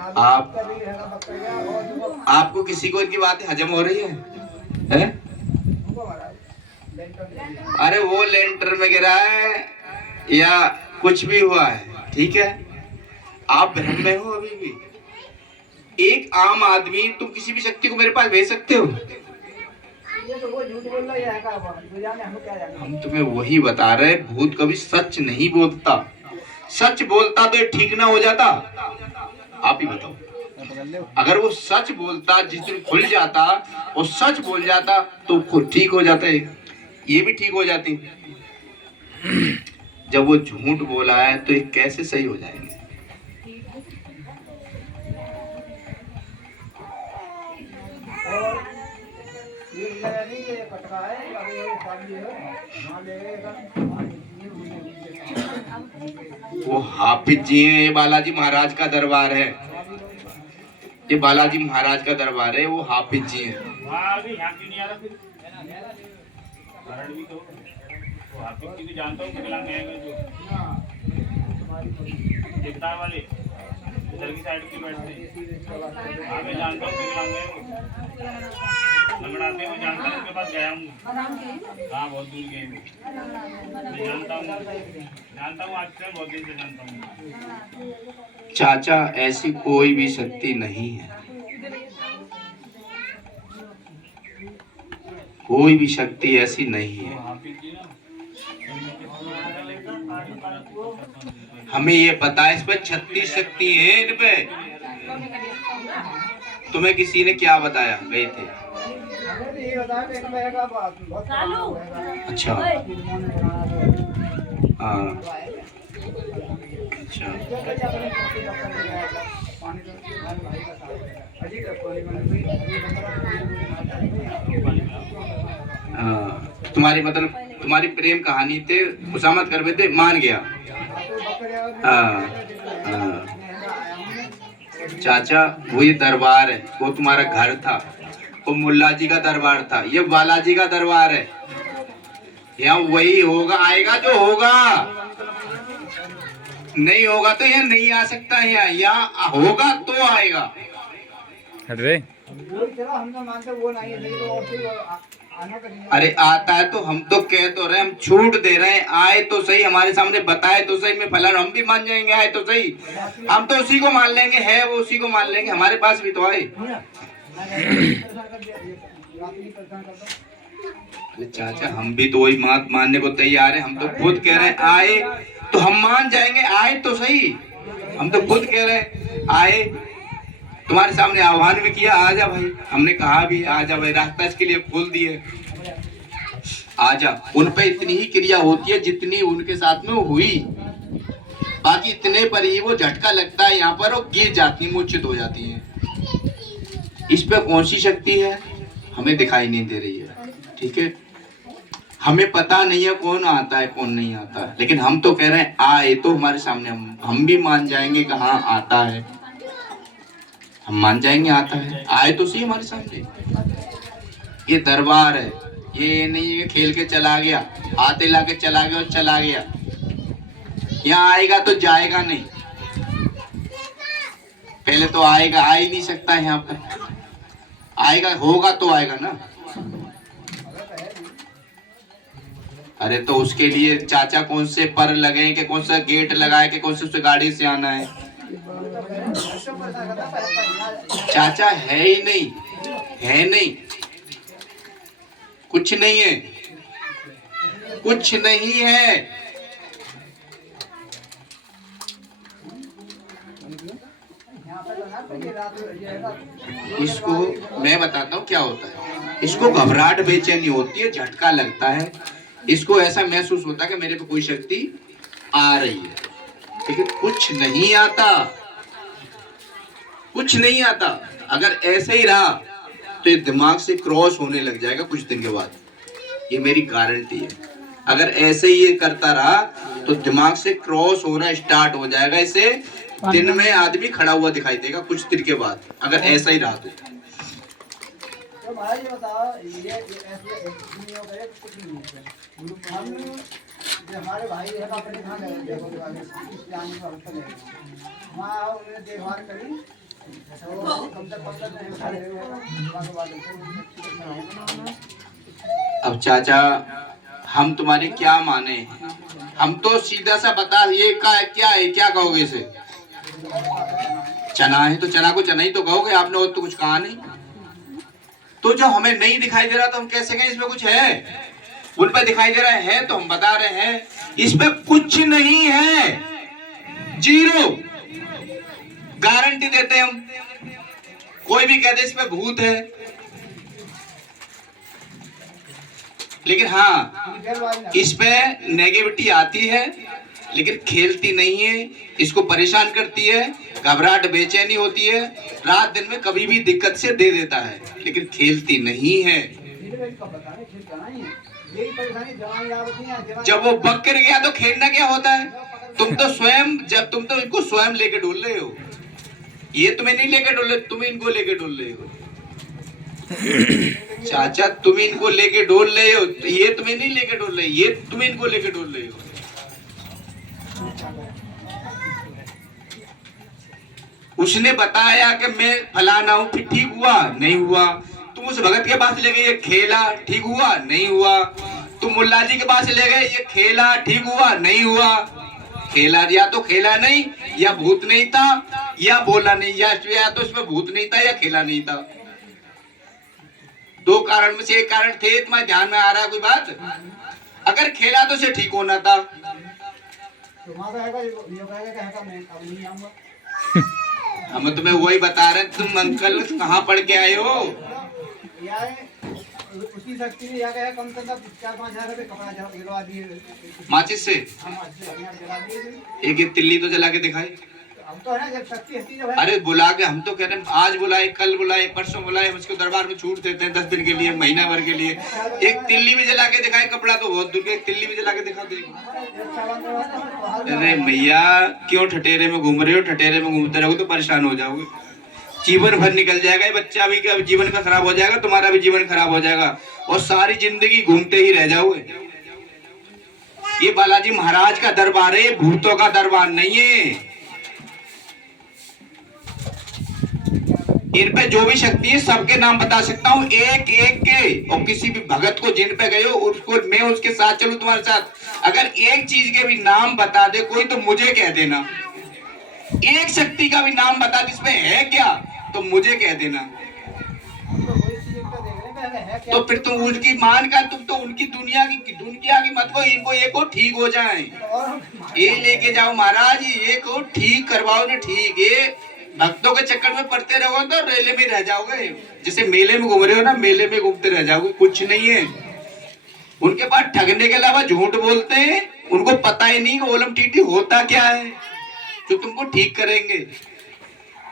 आप आपको किसी को इनकी बातें हजम हो रही है? अरे वो लेंटर में गिरा है या कुछ भी हुआ है, ठीक है, आप भ्रम में हो अभी भी। एक आम आदमी, तुम किसी भी शक्ति को मेरे पास भेज सकते हो? हम तुम्हें वही बता रहे, भूत कभी सच नहीं बोलता। सच बोलता तो ये ठीक ना हो जाता? आप ही बताओ। अगर वो सच बोलता, जिस दिन खुल जाता वो सच बोल जाता तो खुद ठीक हो जाता है, ये भी ठीक हो जाती। जब वो झूठ बोला है तो ये कैसे सही हो जाएंगे? वो हाफिज जी हैं, ये बालाजी महाराज का दरबार है, ये बालाजी महाराज का दरबार है, वो हाफिज जी हैं। जानता हूँ वाले इधर की साइड की बैठते हैं, मैं जानता हूँ लंगड़ाते हैं, जानता हूँ, उनके पास गया हूँ। हाँ बहुत दूर गए मैं जानता हूँ आज से बहुत दिन से जानता हूँ। चाचा ऐसी कोई भी शक्ति नहीं है, कोई भी शक्ति ऐसी नहीं है। हमें ये पता है इस पे 36 शक्ति है इन पे। तुम्हें किसी ने क्या बताया? गए थे? अच्छा हाँ अच्छा। तुम्हारी मतलब तुम्हारी प्रेम कहानी थे, खुशामद कर थे, मान गया। चाचा वो ये दरबार है, वो तुम्हारा घर था, वो मुल्ला जी का दरबार था, ये बालाजी का दरबार है। यहाँ वही होगा, आएगा जो होगा, नहीं होगा तो यहाँ नहीं आ सकता है, यहाँ होगा तो आएगा। अरे अरे आता है तो हम तो कह तो रहे, हम छूट दे रहे हैं, आए तो सही, हमारे सामने बताए तो सही, में फलन हम भी मान जाएंगे, आए तो सही, हम तो उसी को मान लेंगे, है वो उसी को मान लेंगे, हमारे पास भी तो आए। चाचा हम भी तो वही बात मानने को तैयार है, हम तो खुद कह रहे हैं आए तो हम मान जाएंगे, आए तो सही, हम तो खुद कह रहे हैं आए। तुम्हारे सामने आह्वान भी किया, आजा भाई, हमने कहा भी आजा भाई, रास्ता इसके लिए खोल दिए, आजा। उन पे इतनी ही क्रिया होती है जितनी उनके साथ में हुई, बाकी इतने पर ही वो झटका लगता है, यहाँ पर वो गिर जाती, मूर्छित हो जाती है। इस पे कौन सी शक्ति है हमें दिखाई नहीं दे रही है, ठीक है, हमें पता नहीं है कौन आता है कौन नहीं आता है, लेकिन हम तो कह रहे हैं आए तो हमारे सामने, हम भी मान जाएंगे कि हाँ आता है, हम मान जाएंगे आता है, आए तो सही हमारे सामने। ये दरबार है, ये नहीं है खेल के चला गया, आते लाके चला गया और चला गया, यहाँ आएगा तो जाएगा नहीं, पहले तो आएगा, आ ही नहीं सकता है यहाँ पर, आएगा होगा तो आएगा ना। अरे तो उसके लिए चाचा कौन से पर लगे, कि कौन सा गेट लगाए, कि कौन से गाड़ी से आना है? चाचा है ही नहीं, है नहीं, कुछ नहीं है, कुछ नहीं है। इसको मैं बताता हूँ क्या होता है, इसको घबराहट बेचैनी होती है, झटका लगता है, इसको ऐसा महसूस होता है कि मेरे पे कोई शक्ति आ रही है, लेकिन कुछ नहीं आता, कुछ नहीं आता। अगर ऐसे ही रहा तो ये दिमाग से क्रॉस होने लग जाएगा कुछ दिन के बाद, ये मेरी गारंटी है। अगर ऐसे ही ये करता रहा तो दिमाग से क्रॉस होना स्टार्ट हो जाएगा, इसे दिन में आदमी खड़ा हुआ दिखाई देगा कुछ दिन के बाद, अगर ऐसा ही रहा तो। हमारे भाई है अपने देखभाल करी, अब चाचा हम तुम्हारे क्या माने, हम तो सीधा सा बता, ये क्या है, क्या कहोगे इसे? चना है तो चना को चना ही तो कहोगे, आपने और तो कुछ कहा नहीं। तो जो हमें नहीं दिखाई दे रहा तो हम कैसे कहें इसमें कुछ है? उन पर दिखाई दे रहा है तो हम बता रहे हैं इसमें कुछ नहीं है, जीरो गारंटी देते हैं हम। कोई भी कहते इसमें भूत है, लेकिन हाँ इसमें नेगेटिविटी आती है, लेकिन खेलती नहीं है, इसको परेशान करती है, घबराहट बेचैनी होती है, रात दिन में कभी भी दिक्कत से दे देता है, लेकिन खेलती नहीं है। जब वो बकर गया तो खेलना क्या होता है? तुम तो स्वयं, जब तुम तो इनको स्वयं लेके डोल रहे हो, ये तुम्हें नहीं लेके डोल रहे, तुम इनको लेके डोल रहे हो। चाचा तुम इनको लेके डोल रहे हो, ये तुम्हें नहीं लेके डोल रहे, ये तुम इनको लेके डोल रहे हो। उसने बताया कि मैं फलाना हूं, फिर ठीक हुआ नहीं हुआ। तुम उस भगत के पास ले गए, ये खेला, ठीक हुआ नहीं हुआ। तुम मुल्ला जी के पास ले गए, ये खेला, ठीक हुआ नहीं हुआ। खेला या तो खेला नहीं, या भूत नहीं था, या बोला नहीं, या तो इसमें भूत नहीं था या खेला नहीं था। दो कारण में से एक कारण थे, तुम्हारे ध्यान में आ रहा है कोई बात? अगर खेला तो उसे ठीक होना था। हम तुम्हें वही बता रहे, तुम अंकल कहाँ पढ़ के आए हो? उसकी शक्ति ने या कहा कम से कम 4-5 हजार रुपए कपड़ा जलवा दिए माचिस से। एक तिल्ली तो जला के दिखाए। हम तो है जब शक्ति हस्ती जब है। अरे बुला के, हम तो कह रहे हैं आज बुलाए, कल बुलाए, परसों बुलाए, हम इसको दरबार में छूट देते हैं 10 दिन के लिए, महीना भर के लिए। एक तिल्ली भी जला के दिखाए, कपड़ा तो बहुत दूर के, एक तिल्ली भी जला के दिखा दे। अरे भैया क्यों ठटेरे में घूम रहे हो? ठटेरे में घूमते रहोगे तो परेशान हो जाओगे, जीवन भर निकल जाएगा। ये बच्चा भी का जीवन का खराब हो जाएगा, तुम्हारा भी जीवन खराब हो जाएगा, और सारी जिंदगी घूमते ही रह जाओगे। ये बालाजी महाराज का दरबार है, भूतों का दरबार नहीं है। इन पे जो भी शक्ति है सबके नाम बता सकता हूँ, एक एक के, और किसी भी भगत को जिन पे गए हो उसको, मैं उसके साथ चलूं तुम्हारे साथ। अगर एक चीज के भी नाम बता दे कोई तो मुझे कह देना, एक शक्ति का भी नाम बता दे इसमें है क्या तो मुझे कह देना। तो फिर तुम उनकी मान का, तुम तो उनकी दुनिया की मत को, इनको एक को ठीक हो जाए, ये लेके जाओ महाराज, ये को ठीक करवाओ ना। ठीक है, भक्तों के चक्कर में पड़ते रहोगे तो रेले में रह जाओगे, जैसे मेले में घूम रहे हो ना, मेले में घूमते रह जाओगे, कुछ नहीं है। उनके पास ठगने के अलावा झूठ बोलते हैं, उनको पता ही नहीं कि ओलम टीटी होता क्या है जो तुमको ठीक करेंगे।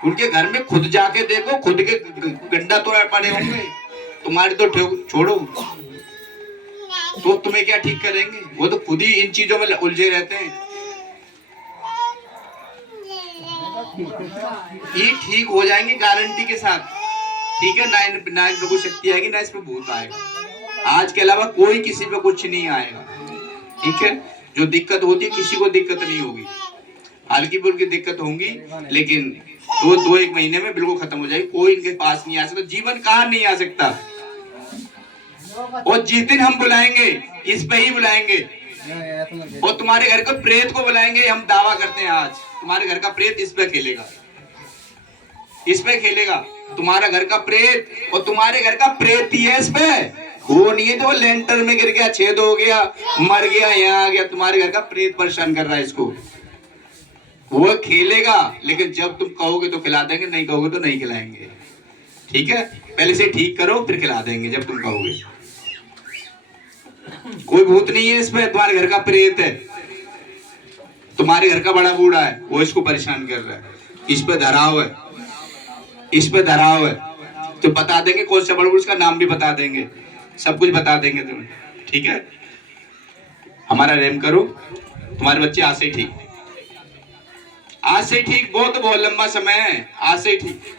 उनके घर में खुद जाके देखो, खुद के गंडा तो पड़े होंगे, तुम्हारे तो छोड़ो, तो तुम्हें क्या ठीक करेंगे? वो तो खुद ही इन चीजों में उलझे रहते हैं। ये ठीक हो जाएंगे गारंटी के साथ, ठीक है ना? ना इस पे कोई शक्ति आएगी, ना इस पे भूत आएगा, आज के अलावा कोई किसी पे कुछ नहीं आएगा, ठीक है? जो दिक्कत होती है किसी को दिक्कत नहीं होगी, हल्की फुल्की दिक्कत होंगी, लेकिन दो एक महीने में बिल्कुल खत्म हो जाएगी। कोई इनके पास नहीं आ सकता, जीवन कहाँ नहीं आ सकता। और जिस दिन हम बुलाएंगे इस पे ही बुलाएंगे, और तुम्हारे घर को प्रेत को बुलाएंगे। हम दावा करते हैं आज तुम्हारे घर का प्रेत इस पे खेलेगा, इस पे खेलेगा तुम्हारा घर का प्रेत, और तुम्हारे घर का प्रेत ही है इस पे। वो नहीं है तो लेंटर में गिर गया, छेद हो गया, मर गया, यहाँ आ गया, तुम्हारे घर का प्रेत परेशान कर रहा है इसको। वो खेलेगा, लेकिन जब तुम कहोगे तो खिला देंगे, नहीं कहोगे तो नहीं खिलाएंगे, ठीक है? पहले से ठीक करो फिर खिला देंगे जब तुम कहोगे। कोई भूत नहीं है इसमें, तुम्हारे घर का प्रेत है, तुम्हारे घर का बड़ा बूढ़ा है, वो इसको परेशान कर रहा है, इस पे धराव है, इस पे धराव है। तो बता देंगे कौन सा बड़ा बूढ़ा, उसका नाम भी बता देंगे, सब कुछ बता देंगे तुम्हें, ठीक है? हमारा रहम करो, तुम्हारे बच्चे आज से ठीक, आज से ठीक, बहुत लंबा समय है, आज से ठीक।